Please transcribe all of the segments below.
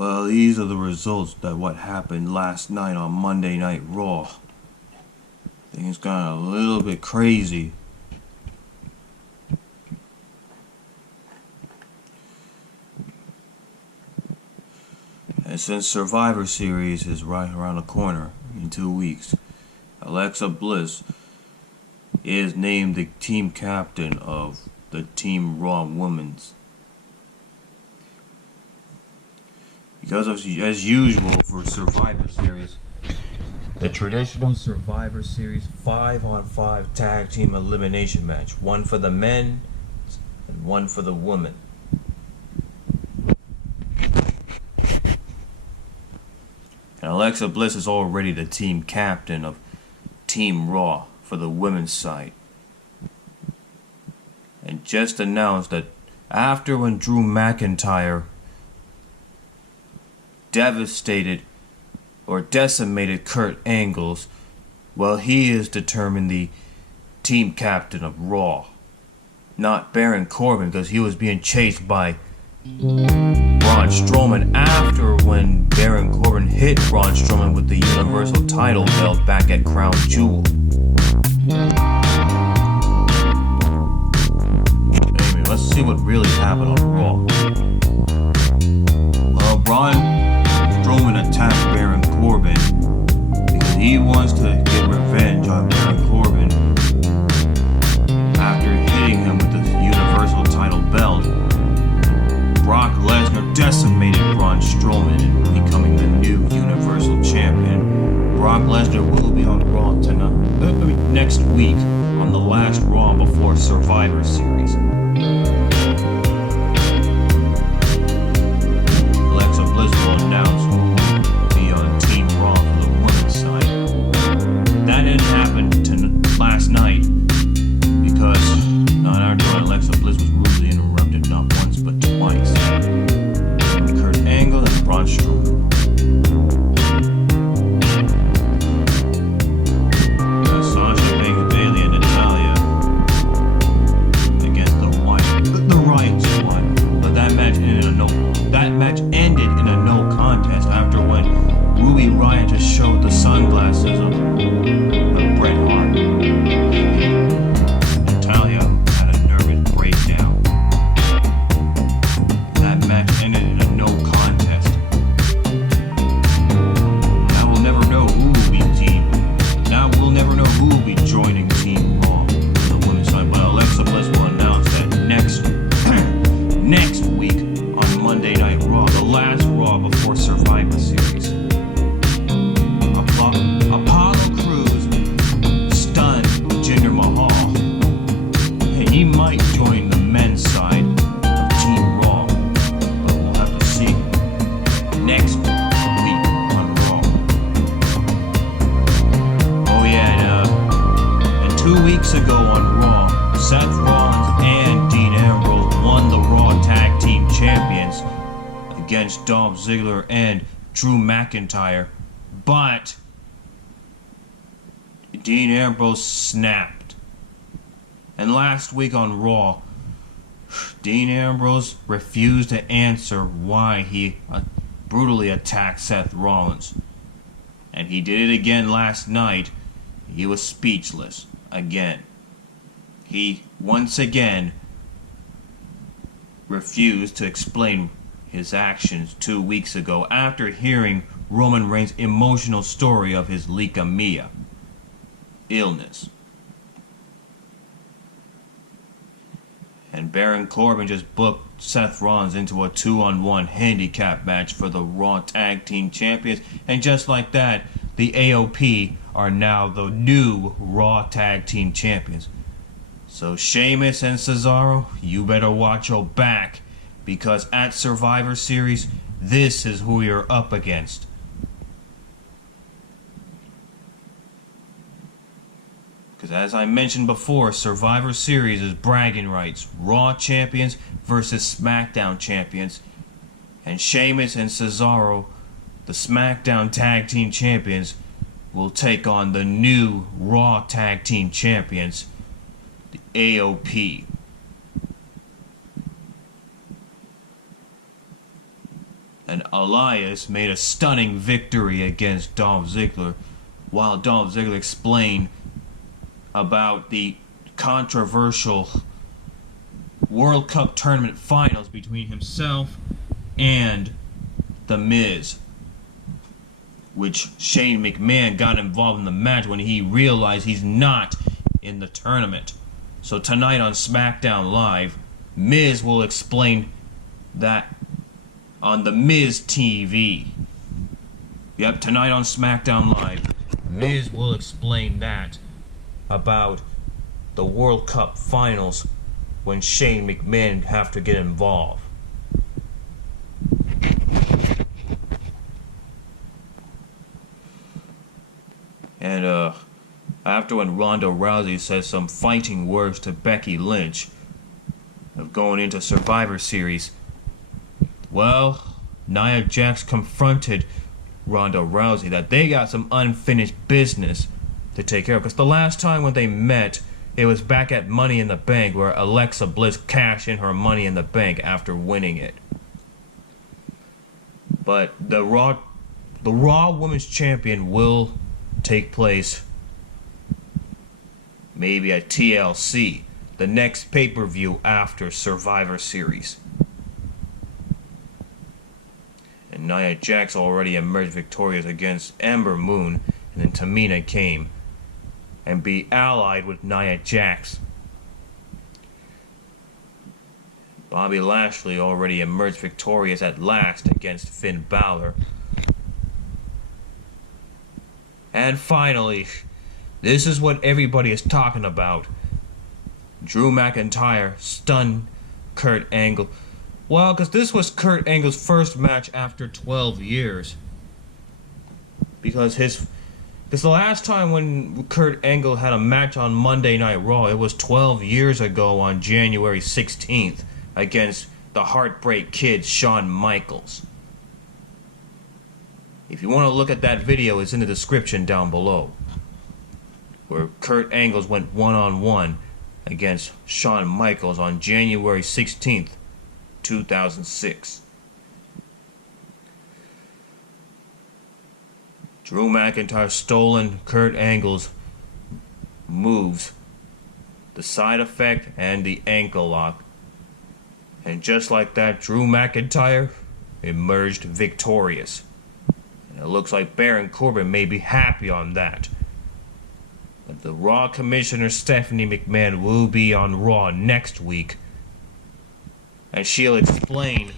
Well, these are the results that what happened last night on Monday Night Raw. Things got a little bit crazy. And since Survivor Series is right around the corner in 2 weeks, Alexa Bliss is named the team captain of the Team Raw Women's. Because of, as usual for Survivor Series, the traditional Survivor Series 5-on-5 tag team elimination match. One for the men and one for the women. And Alexa Bliss is already the team captain of Team Raw for the women's side. And just announced that after when Drew McIntyre devastated or decimated Kurt Angle's, well, he is determined the team captain of Raw. Not Baron Corbin, because he was being chased by Braun Strowman after when Baron Corbin hit Braun Strowman with the Universal title belt back at Crown Jewel. Anyway, let's see what really happened on Raw. Well, Braun Strowman attacked Baron Corbin because he wants to get revenge on Baron Corbin after hitting him with the Universal title belt. Brock Lesnar decimated Braun Strowman and becoming the new Universal Champion. Brock Lesnar will be on Raw next week on the last Raw before Survivor Series. Alexa Bliss will announce who will be on Team Raw for the women's side. That didn't happen last night because Alexa Bliss was rudely interrupted not once but twice. Kurt Angle and Braun Strowman. Sasha Banks, Bayley, and Natalya against the Riott Squad. But that match ended in a no contest after when Ruby Riott just showed the sunglasses of Bret Hart. Natalya had a nervous breakdown. That match ended in a no contest. Now we'll never know who will be who will be joining Team Raw on the women's side. But Alexa Bliss will announce that next week on Monday Night Raw, the last Raw before Survivor Series. Apollo Crews stunned Jinder Mahal, and he might join the men's side of Team Raw, but we'll have to see next week on Raw. Oh yeah, and 2 weeks ago on Raw, Seth Rollins and Dean Ambrose won the Raw Tag Team Champions against Dolph Ziggler and Drew McIntyre, but Dean Ambrose snapped. And last week on Raw, Dean Ambrose refused to answer why he brutally attacked Seth Rollins. And he did it again last night. He was speechless again. He once again refused to explain his actions 2 weeks ago after hearing Roman Reigns' emotional story of his leukemia illness. And Baron Corbin just booked Seth Rollins into a 2-on-1 handicap match for the Raw Tag Team Champions. And just like that, the AOP are now the new Raw Tag Team Champions. So Sheamus and Cesaro, you better watch your back, because at Survivor Series, this is who you're up against. Because as I mentioned before, Survivor Series is bragging rights. Raw champions versus Smackdown champions. And Sheamus and Cesaro, the Smackdown Tag Team Champions, will take on the new Raw Tag Team Champions, the AOP. and Elias made a stunning victory against Dolph Ziggler, while Dolph Ziggler explained about the controversial World Cup tournament finals between himself and The Miz, which Shane McMahon got involved in the match when he realized he's not in the tournament. So tonight on Smackdown Live, Miz will explain that on the Miz TV. Yep, tonight on Smackdown Live, Miz will explain that about the World Cup finals when Shane McMahon have to get involved. And after when Ronda Rousey says some fighting words to Becky Lynch of going into Survivor Series, well, Nia Jax confronted Ronda Rousey that they got some unfinished business to take care of. Because the last time when they met, it was back at Money in the Bank, where Alexa Bliss cashed in her Money in the Bank after winning it. But the Raw Women's Champion will take place maybe at TLC, the next pay-per-view after Survivor Series. And Nia Jax already emerged victorious against Ember Moon, and then Tamina came and be allied with Nia Jax. Bobby Lashley already emerged victorious at last against Finn Balor. And finally, this is what everybody is talking about. Drew McIntyre stunned Kurt Angle. Well, because this was Kurt Angle's first match after 12 years. Because the last time when Kurt Angle had a match on Monday Night Raw, it was 12 years ago on January 16th against the Heartbreak Kid, Shawn Michaels. If you want to look at that video, it's in the description down below, where Kurt Angle went one-on-one against Shawn Michaels on January 16th, 2006. Drew McIntyre stolen Kurt Angle's moves, the side effect and the ankle lock. And just like that, Drew McIntyre emerged victorious. And it looks like Baron Corbin may be happy on that. But the Raw Commissioner Stephanie McMahon will be on Raw next week, and she'll explain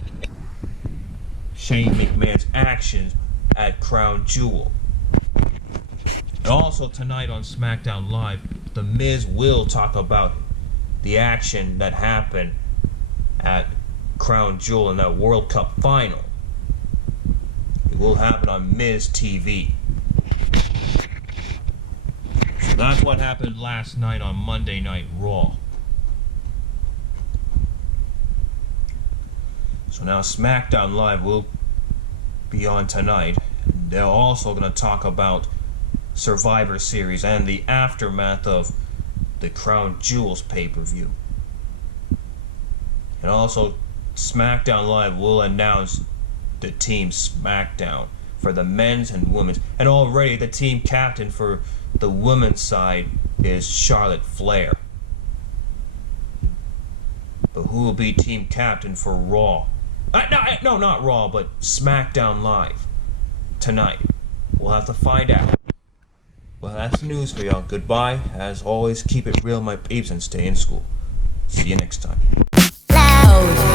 Shane McMahon's actions at Crown Jewel. And also tonight on Smackdown Live, The Miz will talk about the action that happened at Crown Jewel in that World Cup final. It will happen on Miz TV. So that's what happened last night on Monday Night Raw. So now Smackdown Live will be on tonight. They're also going to talk about Survivor Series and the aftermath of the Crown Jewels pay-per-view. And also, Smackdown Live will announce the Team Smackdown for the men's and women's. And already the team captain for the women's side is Charlotte Flair. But who will be team captain for Raw? No, not Raw, but Smackdown Live tonight. We'll have to find out. Well, that's the news for y'all. Goodbye. As always, keep it real, my peeps, and stay in school. See you next time. Loud.